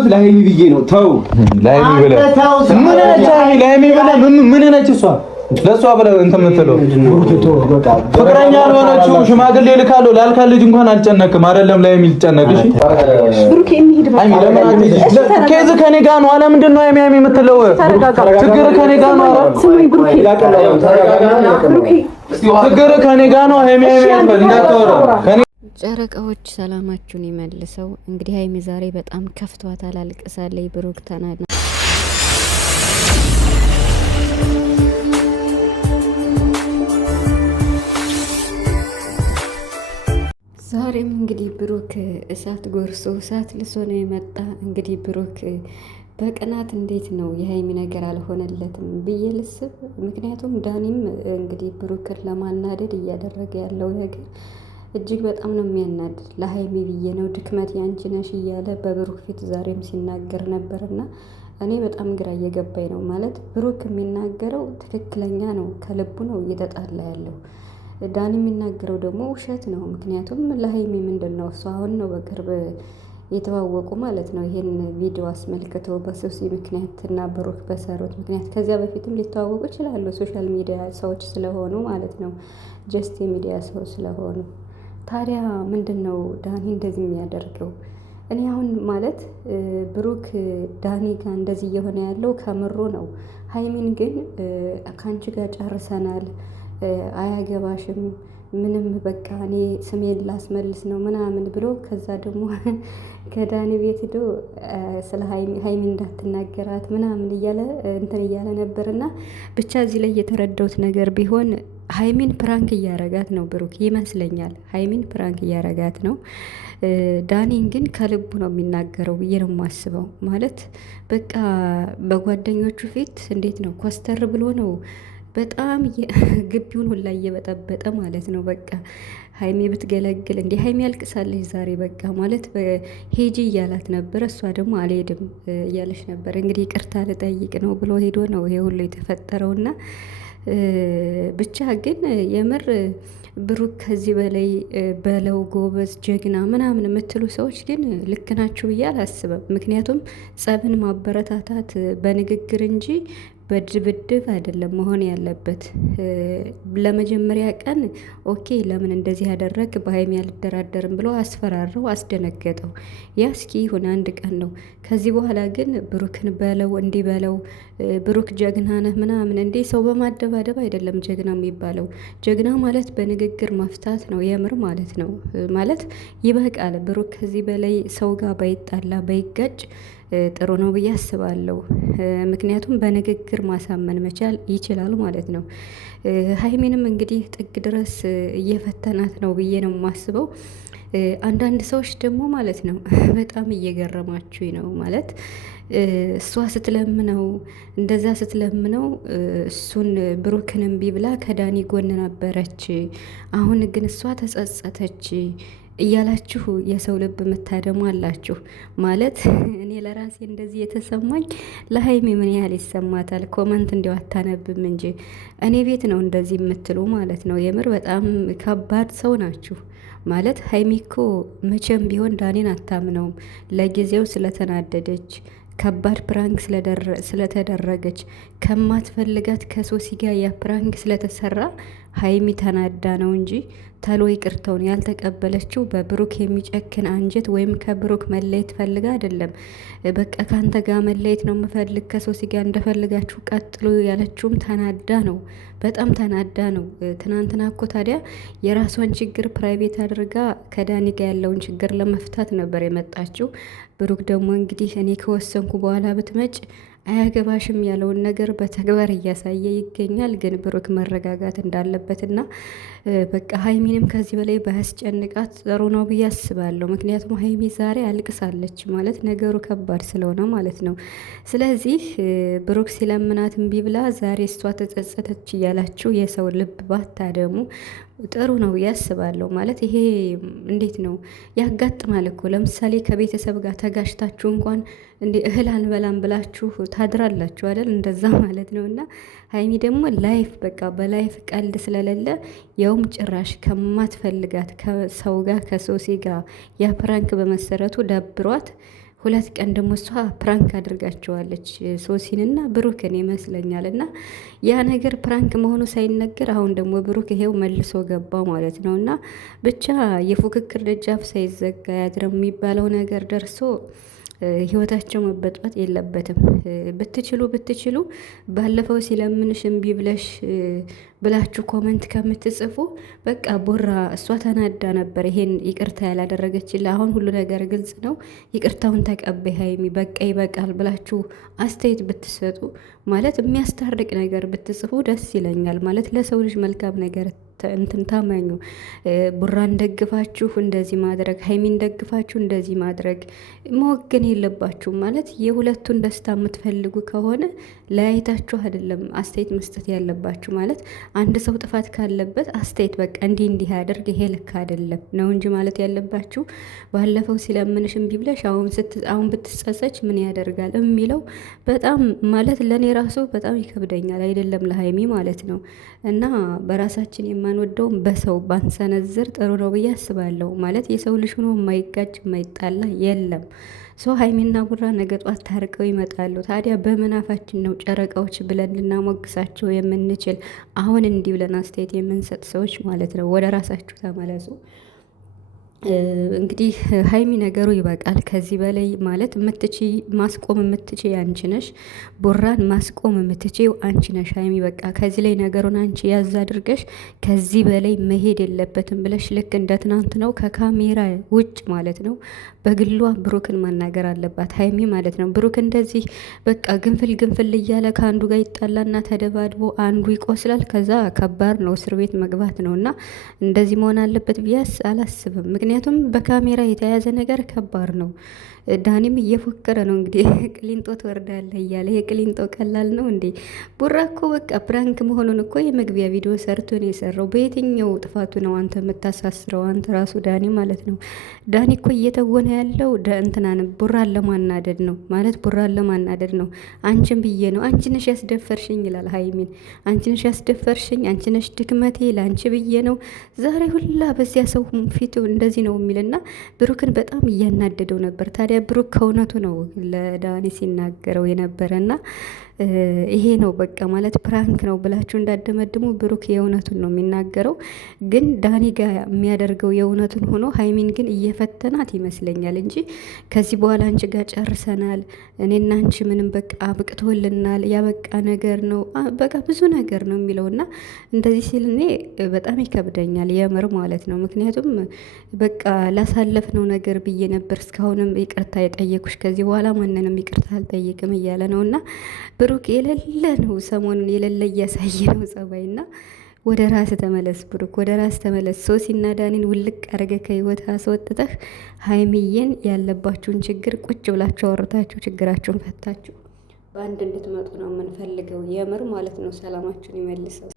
ያለሁት ለሀይሚ ብዬ ነው። ተው ለሀይሚ ብለህ ምን ነች እሷ? ለሷ ብለህ እንትን የምትለው ፍቅረኛ ያልሆነችው ሽማግሌ ልካለሁ ላልካ ልጅ እንኳን አልጨነቅም። አይደለም ላይ የሚል ጨነቅሽ ብሩክ የሚሄድ ከዚ ከኔ ጋር ነው አለ። ምንድን ነው የሚያሚ የምትለው? ችግር ከኔ ጋር ነው አለ። ችግር ከኔ ጋር ነው የሚያሚ እንዳትወራ። ጨረቃዎች ሰላማችሁን ይመልሰው። እንግዲህ ሀይሚ ዛሬ በጣም ከፍቷታል፣ አልቅሳለች። ብሩክ ተናና ዛሬም እንግዲህ ብሩክ እሳት ጎርሶ እሳት ልሶ ነው የመጣ። እንግዲህ ብሩክ በቅናት እንዴት ነው የሀይሚ ነገር አልሆነለትም ብዬ ልስብ። ምክንያቱም ዳኒም እንግዲህ ብሩክን ለማናደድ እያደረገ ያለው ነገር እጅግ በጣም ነው የሚያናድድ። ለሀይሚ ብዬ ነው ድክመት ያንቺ ነሽ እያለ በብሩክ ፊት ዛሬም ሲናገር ነበርና እኔ በጣም ግራ እየገባኝ ነው። ማለት ብሩክ የሚናገረው ትክክለኛ ነው፣ ከልቡ ነው እየተጣላ ያለው። ዳኒ የሚናገረው ደግሞ ውሸት ነው። ምክንያቱም ለሀይሚ ምንድን ነው እሱ አሁን ነው በቅርብ የተዋወቁ ማለት ነው። ይሄን ቪዲዮ አስመልክተው በሶሲ ምክንያት እና ብሩክ በሰሩት ምክንያት ከዚያ በፊትም ሊተዋወቁ ይችላሉ። ሶሻል ሚዲያ ሰዎች ስለሆኑ ማለት ነው። ጀስት የሚዲያ ሰው ስለሆኑ ታዲያ ምንድን ነው ዳኒ እንደዚህ የሚያደርገው? እኔ አሁን ማለት ብሩክ ዳኒ ጋር እንደዚህ እየሆነ ያለው ከምሮ ነው። ሀይሚን ግን ከአንቺ ጋር ጨርሰናል፣ አያገባሽም፣ ምንም በቃ እኔ ስሜን ላስመልስ ነው ምናምን ብሎ ከዛ ደግሞ ከዳኒ ቤት ሄዶ ስለ ሀይሚ እንዳትናገራት ምናምን እያለ እንትን እያለ ነበርና ብቻ እዚህ ላይ የተረዳሁት ነገር ቢሆን ሀይሚን ፕራንክ እያረጋት ነው ብሩክ ይመስለኛል። ሀይሚን ፕራንክ እያረጋት ነው። ዳኒን ግን ከልቡ ነው የሚናገረው ብዬ ነው የማስበው። ማለት በቃ በጓደኞቹ ፊት እንዴት ነው ኮስተር ብሎ ነው በጣም ግቢውን ሁላ እየበጠበጠ ማለት ነው። በቃ ሀይሜ ብትገለግል እንዲህ ሀይሜ ያልቅሳለች ዛሬ በቃ ማለት ሄጂ እያላት ነበር። እሷ ደግሞ አልሄድም እያለች ነበር። እንግዲህ ይቅርታ ልጠይቅ ነው ብሎ ሄዶ ነው ይሄ ሁሉ የተፈጠረውና ብቻ ግን የምር ብሩክ ከዚህ በላይ በለው ጎበዝ ጀግና ምናምን የምትሉ ሰዎች ግን ልክ ናችሁ ብዬ አላስብም። ምክንያቱም ጸብን ማበረታታት በንግግር እንጂ በድብድብ አይደለም መሆን ያለበት። ለመጀመሪያ ቀን ኦኬ ለምን እንደዚህ ያደረግ በሀይሚ አልደራደርም ብሎ አስፈራረው፣ አስደነገጠው። ያ እስኪ ይሁን አንድ ቀን ነው። ከዚህ በኋላ ግን ብሩክን በለው እንዲህ በለው ብሩክ ጀግና ነህ ምናምን እንዴ! ሰው በማደባደብ አይደለም ጀግና የሚባለው። ጀግና ማለት በንግግር መፍታት ነው የምር ማለት ነው። ማለት ይበቃል። ብሩክ ከዚህ በላይ ሰው ጋር ባይጣላ ባይጋጭ ጥሩ ነው ብዬ አስባለሁ። ምክንያቱም በንግግር ማሳመን መቻል ይችላል ማለት ነው። ሀይሜንም እንግዲህ ጥግ ድረስ እየፈተናት ነው ብዬ ነው የማስበው። አንዳንድ ሰዎች ደግሞ ማለት ነው በጣም እየገረማችሁ ነው ማለት እሷ ስትለምነው እንደዛ ስትለምነው እሱን ብሩክን እምቢ ብላ ከዳኒ ጎን ነበረች። አሁን ግን እሷ ተጸጸተች እያላችሁ የሰው ልብ የምታደሙ አላችሁ። ማለት እኔ ለራሴ እንደዚህ የተሰማኝ ለሀይሜ ምን ያህል ይሰማታል? ኮመንት እንዲያው አታነብም እንጂ እኔ ቤት ነው እንደዚህ የምትሉ ማለት ነው። የምር በጣም ከባድ ሰው ናችሁ። ማለት ሀይሜ እኮ መቼም ቢሆን ዳኒን አታምነውም። ለጊዜው ስለተናደደች ከባድ ፕራንክ ስለተደረገች ከማትፈልጋት ከሶሲ ጋር ያ ፕራንክ ስለተሰራ ሀይሚ ተናዳ ነው እንጂ ተሎ ይቅርተውን ያልተቀበለችው በብሩክ የሚጨክን አንጀት ወይም ከብሩክ መለየት ፈልጋ አይደለም። በቃ ካንተ ጋር መለየት ነው የምፈልግ ከሶሲ ጋር እንደፈልጋችሁ ቀጥሎ ያለችውም ተናዳ ነው። በጣም ተናዳ ነው። ትናንትና እኮ ታዲያ የራሷን ችግር ፕራይቬት አድርጋ ከዳኒ ጋር ያለውን ችግር ለመፍታት ነበር የመጣችው። ብሩክ ደግሞ እንግዲህ እኔ ከወሰንኩ በኋላ ብትመጭ አያገባሽም ያለውን ነገር በተግባር እያሳየ ይገኛል። ግን ብሩክ መረጋጋት እንዳለበትና በቃ ሀይሚንም ከዚህ በላይ ባያስጨንቃት ጥሩ ነው ብዬ አስባለሁ። ምክንያቱም ሀይሚ ዛሬ አልቅሳለች ማለት ነገሩ ከባድ ስለሆነ ማለት ነው። ስለዚህ ብሩክ ሲለምናት እምቢ ብላ ዛሬ እሷ ተጸጸተች እያላችሁ የሰው ልብ ባታደሙ ጥሩ ነው ያስባለሁ። ማለት ይሄ እንዴት ነው ያጋጥማል እኮ ለምሳሌ ከቤተሰብ ጋር ተጋሽታችሁ እንኳን እንዴ እህል አንበላም ብላችሁ ታድራላችሁ አይደል? እንደዛ ማለት ነው። እና ሀይሚ ደግሞ ላይፍ በቃ በላይፍ ቀልድ ስለሌለ ያውም ጭራሽ ከማትፈልጋት ከሰው ጋር ከሶሲ ጋር ያ ፕራንክ በመሰረቱ ደብሯት 2 ቀን ደግሞ እሷ ፕራንክ አድርጋቸዋለች ሶሲንና ብሩክን ይመስለኛል። እና ያ ነገር ፕራንክ መሆኑ ሳይነገር አሁን ደግሞ ብሩክ ይሄው መልሶ ገባ ማለት ነው። እና ብቻ የፉክክር ደጃፍ ሳይዘጋ ያድረም የሚባለው ነገር ደርሶ ህይወታቸው መበጥበጥ የለበትም። ብትችሉ ባለፈው ሲለምንሽ እምቢ ብለሽ ብላችሁ ኮመንት ከምትጽፉ በቃ ቦራ እሷ ተናዳ ነበር ይሄን ይቅርታ ያላደረገችልህ። አሁን ሁሉ ነገር ግልጽ ነው። ይቅርታውን ተቀበይ ሀይሚ በቃ ይበቃል ብላችሁ አስተያየት ብትሰጡ ማለት የሚያስታርቅ ነገር ብትጽፉ ደስ ይለኛል። ማለት ለሰው ልጅ መልካም ነገር እንትን ታመኙ። ቡራን ደግፋችሁ እንደዚህ ማድረግ፣ ሀይሚን ደግፋችሁ እንደዚህ ማድረግ መወገን የለባችሁ። ማለት የሁለቱን ደስታ የምትፈልጉ ከሆነ ለያይታችሁ አይደለም አስተያየት መስጠት ያለባችሁ። ማለት አንድ ሰው ጥፋት ካለበት አስተያየት በቃ እንዲህ ያደርግ ይሄ ልክ አይደለም ነው እንጂ ማለት ያለባችሁ ባለፈው ሲለምንሽ እምቢ ብለሽ አሁን ብትጸጸች ምን ያደርጋል የሚለው በጣም ማለት ለእኔ ራሱ በጣም ይከብደኛል። አይደለም ለሀይሚ ማለት ነው። እና በራሳችን የማንወደውም በሰው ባንሰነዝር ጥሩ ነው ብዬ አስባለሁ። ማለት የሰው ልጅ ሆኖ የማይጋጭ የማይጣላ የለም። ሰው ሀይሚና ቡራ ነገ ጧት ታርቀው ይመጣሉ። ታዲያ በምን አፋችን ነው ጨረቃዎች ብለን ልናሞግሳቸው የምንችል? አሁን እንዲህ ብለን አስተያየት የምንሰጥ ሰዎች ማለት ነው። ወደ ራሳችሁ ተመለሱ። እንግዲህ ሀይሚ ነገሩ ይበቃል። ከዚህ በላይ ማለት ማስቆም የምትችይ አንቺ ነሽ። ቡራን ማስቆም የምትችይው አንቺ ነሽ ሀይሚ። በቃ ከዚህ ላይ ነገሩን አንቺ ያዝ አድርገሽ ከዚህ በላይ መሄድ የለበትም ብለሽ ልክ እንደ ትናንት ነው ከካሜራ ውጭ ማለት ነው በግሏ ብሩክን ማናገር አለባት ሀይሚ ማለት ነው። ብሩክ እንደዚህ በቃ ግንፍል እያለ ከአንዱ ጋር ይጣላና ተደባድቦ አንዱ ይቆስላል። ከዛ ከባድ ነው፣ እስር ቤት መግባት ነው። እና እንደዚህ መሆን አለበት ብያስ አላስብም። ምክንያቱም በካሜራ የተያዘ ነገር ከባድ ነው። ዳኒም እየፎከረ ነው እንግዲህ ቅሊንጦ ትወርዳለህ እያለ። የቅሊንጦ ቀላል ነው እንዴ? ቡራ እኮ በቃ ፕራንክ መሆኑን እኮ የመግቢያ ቪዲዮ ሰርቶ ነው የሰራው። በየትኛው ጥፋቱ ነው አንተ የምታሳስረው? አንተ ራሱ ዳኒ ማለት ነው። ዳኒ እኮ እየተወነ ያለው እንትናን ቡራን ለማናደድ ነው ማለት ቡራን ለማናደድ ነው። አንቺን ብዬ ነው፣ አንቺ ነሽ ያስደፈርሽኝ ይላል ሀይሚን። አንቺ ነሽ ያስደፈርሽኝ፣ አንቺ ነሽ ድክመቴ፣ ለአንቺ ብዬ ነው ዛሬ ሁላ በዚያ ሰው ፊቱ እንደዚህ ነው የሚልና ብሩክን በጣም እያናደደው ነበር። ታዲያ ብሩክ ከእውነቱ ነው ለዳኒ ሲናገረው የነበረና ይሄ ነው በቃ ማለት ፕራንክ ነው ብላችሁ እንዳደመድሙ። ብሩክ የእውነቱን ነው የሚናገረው፣ ግን ዳኒ ጋር የሚያደርገው የእውነቱን ሆኖ ሀይሚን ግን እየፈተናት ይመስለኛል እንጂ ከዚህ በኋላ አንቺ ጋር ጨርሰናል፣ እኔና አንቺ ምንም በቃ አብቅቶልናል፣ ያበቃ ነገር ነው በቃ ብዙ ነገር ነው የሚለውና እንደዚህ ሲል እኔ በጣም ይከብደኛል የምር ማለት ነው። ምክንያቱም በቃ ላሳለፍነው ነገር ብዬ ነበር እስካሁንም ይቅርታ የጠየኩሽ፣ ከዚህ በኋላ ማንንም ይቅርታ አልጠይቅም እያለ ነው። እና ብሩክ የሌለ ነው ሰሞኑን የሌለ እያሳየ ነው ጸባይና፣ ወደ ራስ ተመለስ ብሩክ፣ ወደ ራስ ተመለስ። ሶሲና ዳኒን ውልቅ አረገ ከህይወት አስወጥተህ ሀይሚዬን ያለባችሁን ችግር ቁጭ ብላችሁ አወርታችሁ ችግራችሁን ፈታችሁ በአንድ እንድትመጡ ነው የምንፈልገው የምር ማለት ነው። ሰላማችሁን ይመልሰው።